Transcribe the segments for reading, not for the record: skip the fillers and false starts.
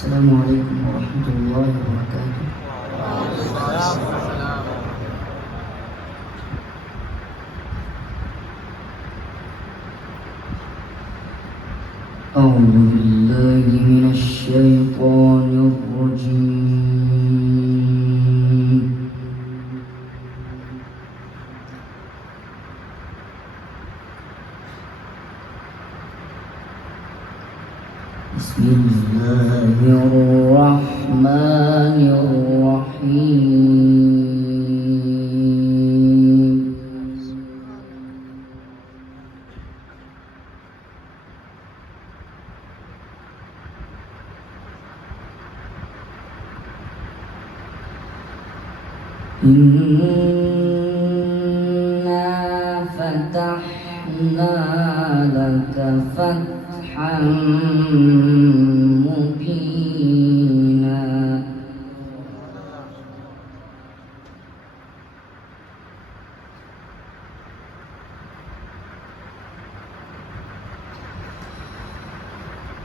السلام عليكم ورحمة الله وبركاته. أعوذ بالله من الشيطان الرجيم. بسم الله الرحمن الرحيم. إنا فتحنا لك فتحا مبينا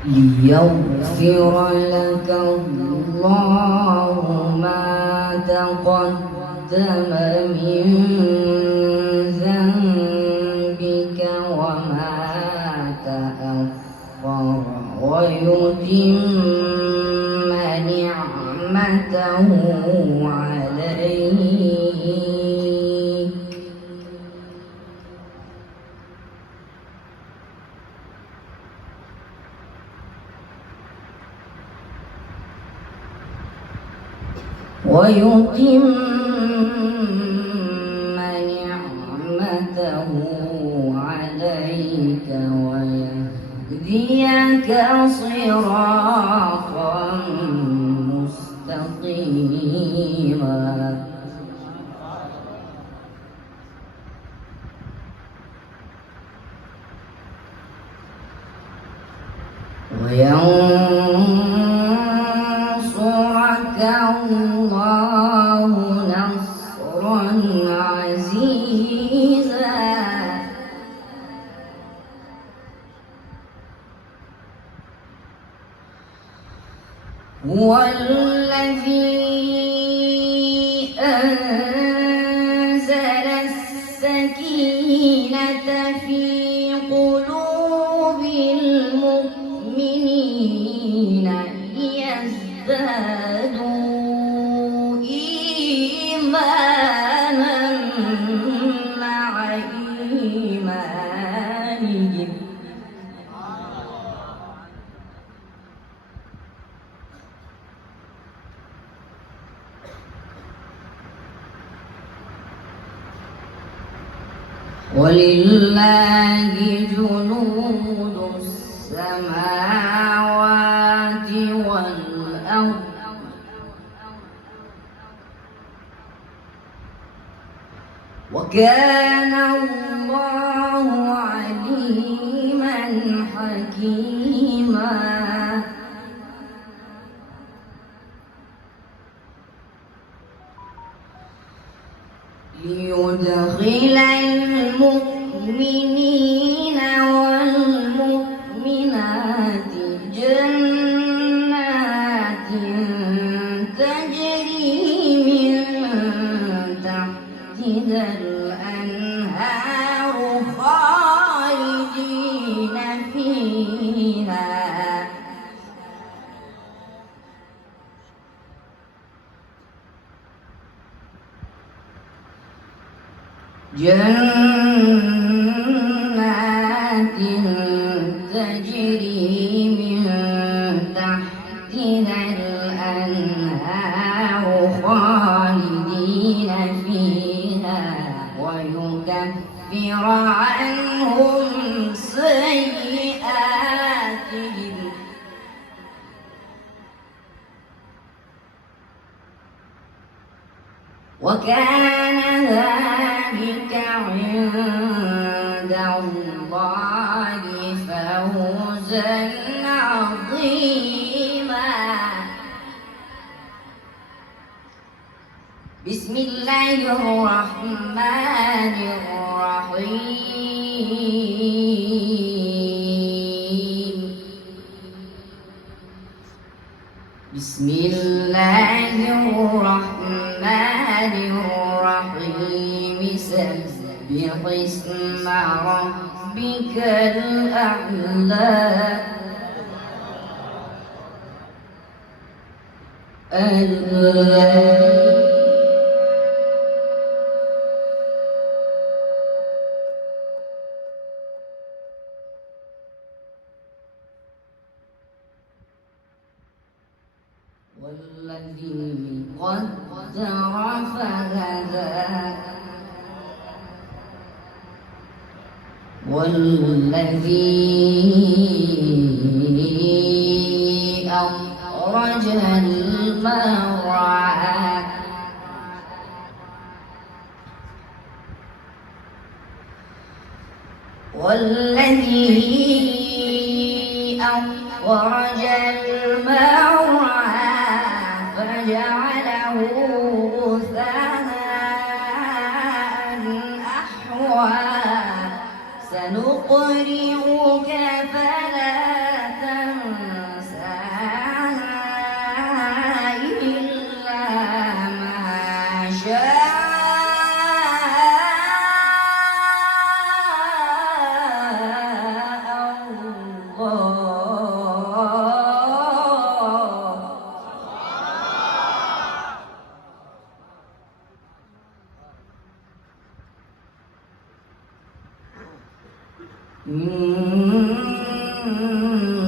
ليغفر لك الله ما تقدم من ذنبك وما تأخر ويتم نعمته عليك ويهديك صراطا مستقيما وينصرك الله نصرا عزيزا هو الذي أنزل السكينة في قلوب المؤمنين ليزدادوا إيمانا مع إيمانهم ولله جنود السماوات والأرض وكان الله عليما حكيما ليدخل المؤمنين والمؤمنات جنات تجري من تحتها الأنهار خالدين فيها جنات تجري من تحتها الأنهار خالدين فيها ويكفر عنهم سيئاتهم وكان ذلك عند الله فوزا عظيما. بسم الله الرحمن الرحيم. اسم ربك الأعلى والذي قدر فهدى والذي أخرج المرعى والذي أخرج المرعى فجعله غثاء أحوى سنقرئك فلا تنسى إلا ما شاء الله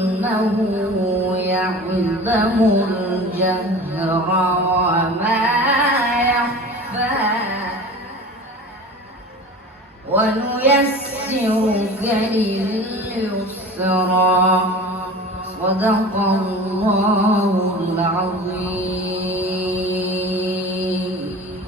إنه يعلم الجهر وما يخفى ونيسرك لليسرى صدق الله العظيم.